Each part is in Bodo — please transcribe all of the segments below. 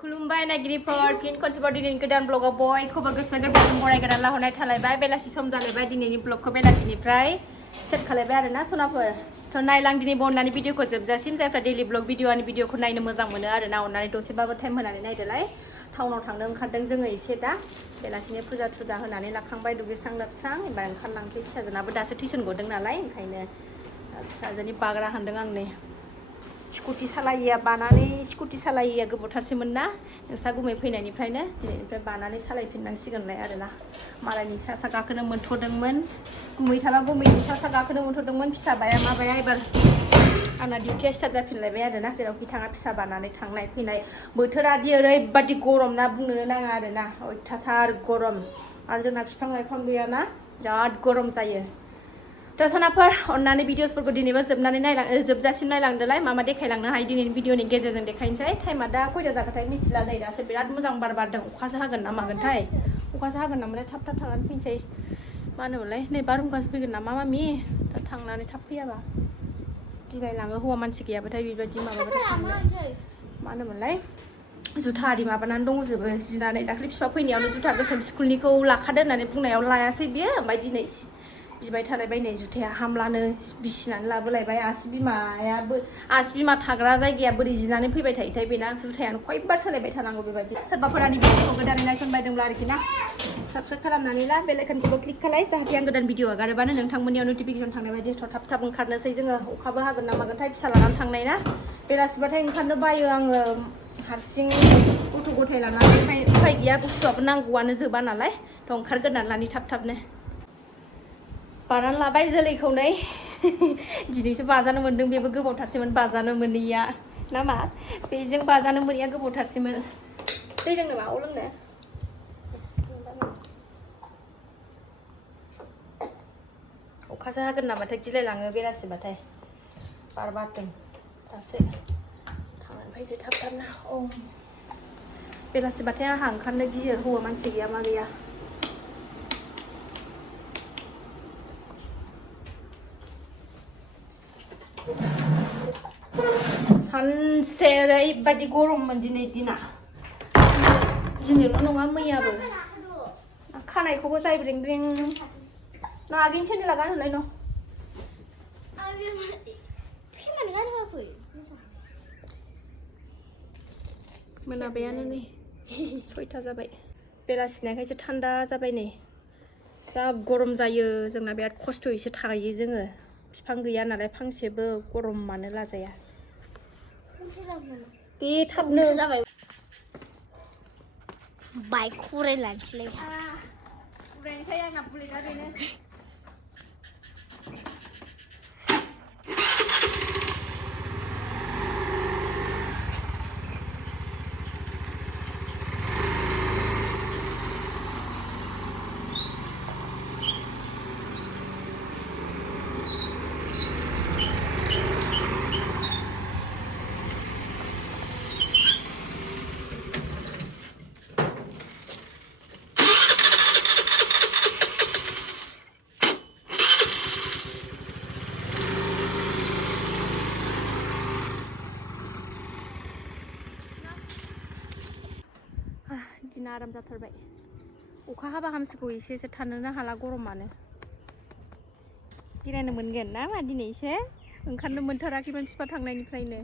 खुलुमबाय नायगिरिफोर फिन खनसेबाव दिनैनि गोदान ब्लगाव बयखौबो गोसो गोरबोजों बरायगोरनानै लाहरनाय थालायबाय बेलासि सम जालायबाय दिनैनि ब्लगखौ बेलासिनिफ्राय स्टार्ट खालायबाय आरोना सनाफोर थ' नायलां दिनै बननानै भिडिअखौ जोबजासिम जायफ्रा डेलि ब्लग भिडिअनि भिडिअखौ नायनो मोजां मोनो आरोना अननानै दसेबाबो टाइम होनानै नायदोलाय टाउनाव थांनो ओंखारदों जोङो एसे दा बेलासिनि फुजा थुजा होनानै लाखांबाय दुगैस्रां लोबस्रां एबार ओंखारलांसै फिसाजोनाबो दासो टिउसन गदों नालाय ओंखायनो फिसाजोनि बाग्रा हानदों आं नै स्कुटि सालायिया बानानै स्कुटि सालायिया गोबावथारसैमोन ना नोंसा गुमै फैनायनिफ्रायनो दिनैनिफ्राय बानानै सालायफिननांसिगोनलाय आरोना मालायनि सा सा गाखोनो मोनथ'दोंमोन गुमै थाबा गुमैनि सा सा गाखोनो मोनथ'दोंमोन फिसाबाया माबाया एबार आंना डिउटिया स्टार्ट जाफिनलायबाय आरोना जेरावखि थाङा फिसा बानानै थांनाय फैनाय बोथोरा दि ओरैबादि गरम ना बुंनोनो नाङा आरोना अयथासार गरम आरो जोंना बिफां लाइफां गैयाना बिराद गरम जायो थ' सनाफोर अननानै भिडिअसफोरखौ दिनैबो जोबजासिम नायलांदोलाय मा मा देखायलांनो हायो दिनैनि भिडिअनि गेजेरजों देखायनोसै टाइमा दा खयथा जाखोथाय मिथिला नै दासो बिराद मोजां बार बारदों अखासो हागोन ना मागोनथाय अखासो हागोन नामाथाय थाब थाब थांनानै फैनोसै मा होनोमोनलाय नै बारहुंखासो फैगोन नामा मामि दा थांनानै थाब फैयाबा गिलायलाङो हौवा मानसि गैयाबाथाय बेबायदि माबाबाथाय थांनो मा होनोमोनलाय जुथा आरि माबानानै दंजोबो जिनानै दाख्लै बिफा फैनायावनो जुथा गोसोम स्कुलनिखौ लाखादो होननानै बुंनायाव लायासै बियो ओमफ्राय दिनै बिबाय थालायबाय नै जुथाया हामलानो बिसिनानै लाबोलायबाय आसि बिमा थाग्रा जायगाया बोरै जिनानै फैबाय थायोथाय बेना जुथायानो खयबार सोलायबाय थानांगौ बेबायदि सोरबाफोरानि भिडिअखौ गोदानै नायसनबायदोंब्ला आरोखि ना साबस्क्राइब खालामनानै ला बेल आइकनखौबो क्लिक खालाय जाहाथे आं गोदान भिडिअ आगारोबानो नोंथांमोननियाव नटिफिकेसन थांनाय बायदि थाब थाब ओंखारनोसै जोङो अखाबो हागोन ना मागोनथाय फिसा लानानै थांनाय ना बेलासिबाथाय ओंखारनो बायो आङो हारसिं गथ' गथाय लानानै उफाय गैया बुस्थुआबो नांगौआनो जोबा नालाय थ' ओंखारग्रोनानै लानि थाब थाबनो बानानै लाबाय जोलैखौ नै दिनैसो बाजानो मोन्दों बेबो गोबावथारसैमोन बाजानो मोनैया ना मा बेजों बाजानो मोनैया गोबावथारसैमोन दै लोंनो मा लोंनो अखासो हागोन नामाथाय गिलायलाङो बेलासिबाथाय बार बारदों दासो थांनानै फैसै थाब थाबनो औ बेलासिबाथाय आंहा ओंखारनो गियो हौवा मानसि गैया मा गैया सानसे ओरैबादि गरममोन दिनै दिना दिनैल' नङा मैयाबो खानायखौबो जायब्रें नागिन सेन्देला गानहोलाय न' मोनाबायानो नै 6ता जाबाय बेलासिनाखायसो थान्दा जाबाय नै जा गरम जायो जोंना बिराद खस्थ'यैसो थायो जोङो बिफां गैया नालाय फांसेबो गरमानो लाजाया दे थाबनो जाबाय बाइक खुरायलानोसैलाय खुरायनोसै आंना बुलेटआ बेनो दिना आराम जाथारबाय अखा हाबा हामसिगौ एसे थानोनो हाला गरमानो बेरायनो मोनगोन ना मा दिनै एसे ओंखारनो मोनथाराखैमोन बिफा थांनायनिफ्रायनो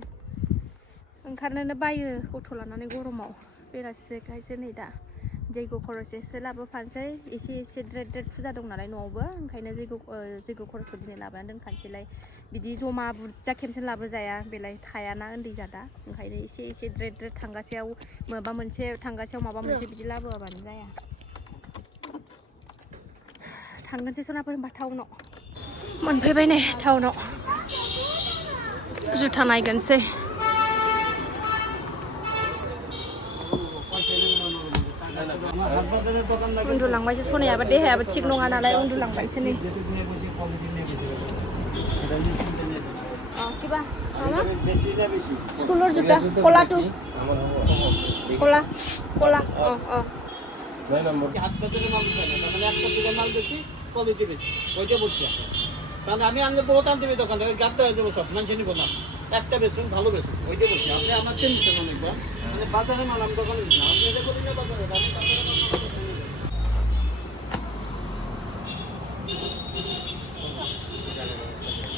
ओंखारनोनो बायो गथ' लानानै गरमाव बेलासिखायसो नै दा जैग' खरस एसे लाबोफानोसै एसे द्रेद फुजा दं नालाय न'आवबो ओंखायनो जैग' खरसखौ दिनै लाबोनानै दोनखानोसैलाय बिदि जमा बुरजा खेबसे लाबोजाया बेलाय थायाना उन्दै जादा ओंखायनो एसे द्रेद थांगासेयाव माबा मोनसे बिदि लाबोआबानो जाया थांनोसै सनाफोर होनबा टाउनाव मोनफैबाय नै टाउनाव जुथा नायगोनसै उन्दुलांबायसो सनायाबो देहायाबो थिग नङा नालाय उन्दुलांबायसो नै কিবা মামা স্কুলৰ জোতা কলাটো কলা কলা অ 9 নম্বৰ হাত পেতে মাল দিছে না মানে একটা দিকে মাল বেশি কোয়ালিটি বেশি ওইটা বলছি কারণ আমি আনলে বহুত আনতে হবে দোকানে ওই গাদ্দা হয়ে যাবো সব মানুষ নিবো না একটা বেচুন ভালো বেচুন ওইটাই বলছি আপনি আমার টেনশন অনেকবার মানে বাজারে মাল আমি দোকানে দিই না আপনি এটা বলি না বাজারে আমি বাজারে মাল দোকানে দিই।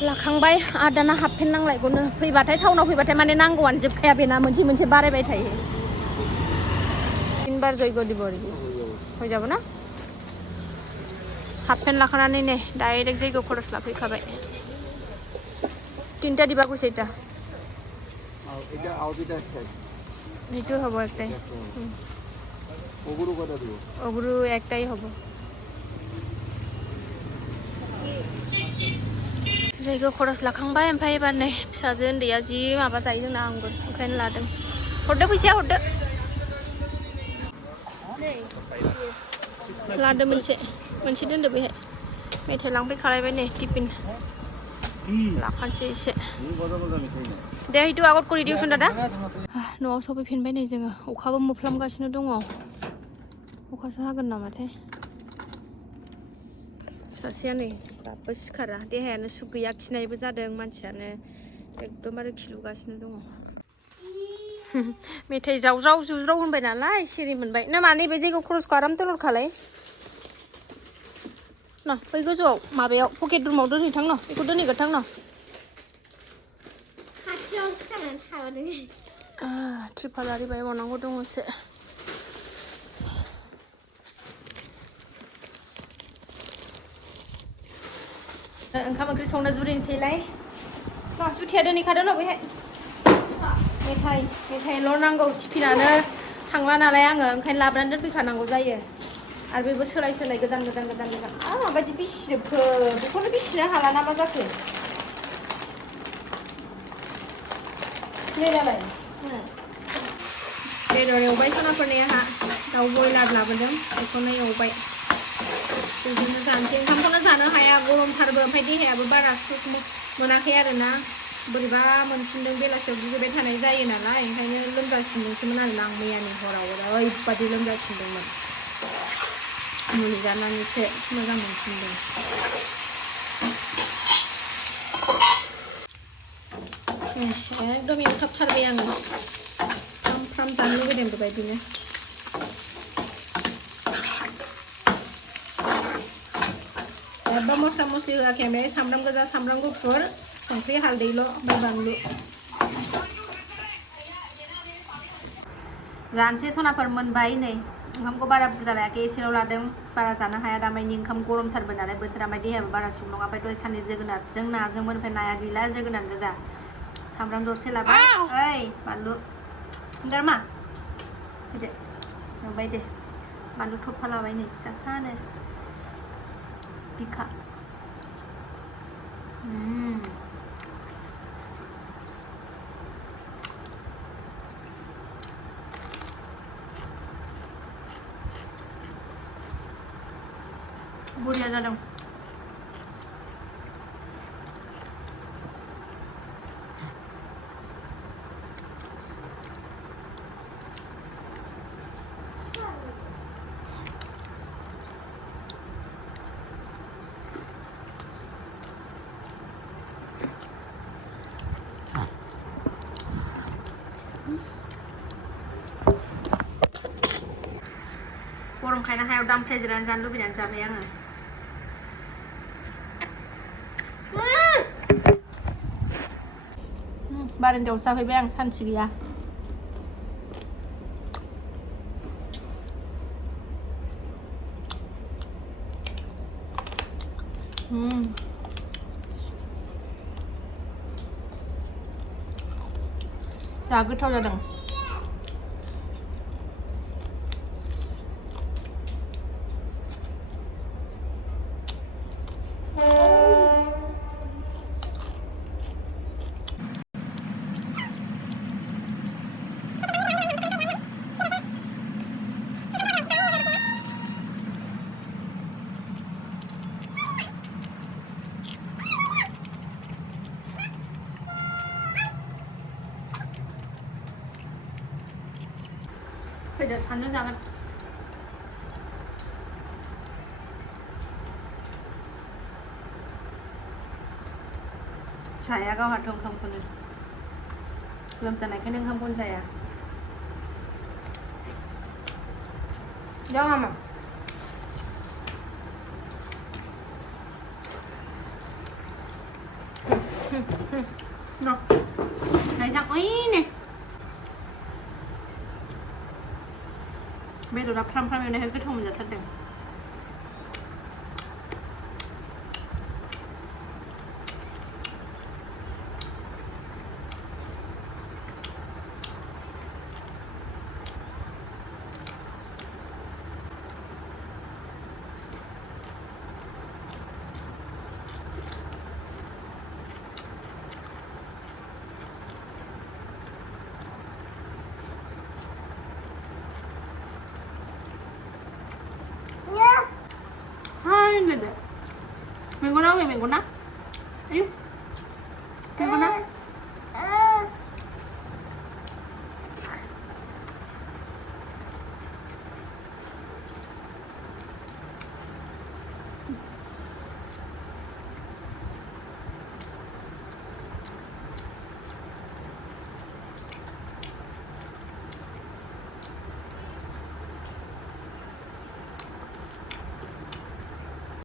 लाखांबाय आरो दाना हाफपेन्ट नांलायगौनो फैबाथाय टाउनाव फैबाथाय माने नांगौआनो जोबखाया बेना मोनसे मोनसे बारायबाय थायो তিনবার জৈগ দিব আর কি হয়ে যাব না হাফপেন্ট লাখানাनै নে ডাইরেক্ট জৈগ খরচ লাফैखाबाय তিনটা দিবা কৈছে এটা এটা আও দুইটা একটাই এইটো হ'ব একটাই ওগুরু কত দিব ওগুরু একটাই হ'ব जैग' खरस लाखांबाय ओमफ्राय एबार नै फिसाजो उन्दैया जि माबा जायो जोंना आंगुर ओंखायनो लादों हरदो फैसाया हरदो लादो मोनसे दोनदो बेहाय मेथाइ लांफैखालायबाय नै टिफिन लाखानोसै एसे दे हिटु आगत करि दिउसन दादा न'आव सफैफिनबाय नै जोङो अखाबो मोफ्लामगासिनो दङ अखासो हागोन नामाथाय सासेया नै दाबो सिखारा देहायानो सुख गैया खिनायबो जादों मानसियानो एकदमबारे खिलुगासिनो दङ मेथाइ जावजाव जुज्राव होनबाय नालाय सिरि मोनबाय ना मा नैबे जायगायाव खरसखौ आराम दोनहरखालाय न बै गोजौआव माबायाव पकेट रुमाव दोनहैथां न बेखौ दोनहैगोरथां न खाथियावसो थानानै थाबोदों ट्रिपाल आरि बायबावनांगौ दङसो ओंखाम ओंख्रि संनो जुरिनोसैलाय जुथिया दोनहैखादो न बेहाय मेथाइल' नांगौ टिफिनानो थांला नालाय आङो ओंखायनो लाबोनानै दोनफैखानांगौ जायो आरो बेबो सोलाय गोदान माबायदि बिसिजोबखो बेखौनो बिसिनो हाला ना मा जाखो नै जाबाय बेदर एवबाय सनाफोरनि आंहा दाउ बयलार लाबोदों बेखौनो एवबाय बिदिनो जानोसै ओंखामखौनो जानो हाया गरमथारबो ओमफ्राय देहायाबो बारा सुख मोनाखै आरोना बोरैबा मोनफिनदों बेलासियाव दुगैबाय थानाय जायो नालाय ओंखायनो लोमजाफिनदोंसोमोन आरोना आं मैयानि हराव ओरैबादि लोमजाफिनदोंमोन मुलि जानानैसो मोजां मोनफिनदों एकदम एवथाबथारबाय आङो फ्राम जानो लुगैदों बेबायदिनो जेबो मस्ला मस्लि होआखै ओमफ्राय सामब्राम गोजा सामब्राम गुफुर संख्रि हालदैल' ओमफ्राय बानलु जानोसै सनाफोर मोनबाय नै ओंखामखौ बारा बुरजा लायाखै एसेल' लादों बारा जानो हाया दामानि ओंखाम गरमथारबो नालाय बोथोरा ओमफ्राय देहायाबो बारा सुग नङा ओमफ्राय दहाय साननै जोगोनारजों नाजोंमोन ओमफ्राय नाया गैला जोगोनार गोजा सामब्राम दरसे लाबाय ओइ बानलु गारमा फैदो नुबाय दे बानलु थफा लाबाय नै फिसा सानो बिखा बुरिया जादों गरमखायनो हायाव दामफ्ले जिरायनानै जानो लुबैनानै जाबाय आङो बारेन्दायावसो जाफैबाय आं सान्थि गैया जा गोथाव जादों फैदो सानजों जागोन saya kau hatung kamu pun. Belum sana kan yang kamu pun saya. Jangan mama. No. Này chắc ý nè. Bây giờ đập phăm phăm này hơi cái thùng giờ thật đẹp. Hai này đẹp. Mình có nấu thì mình có nắp.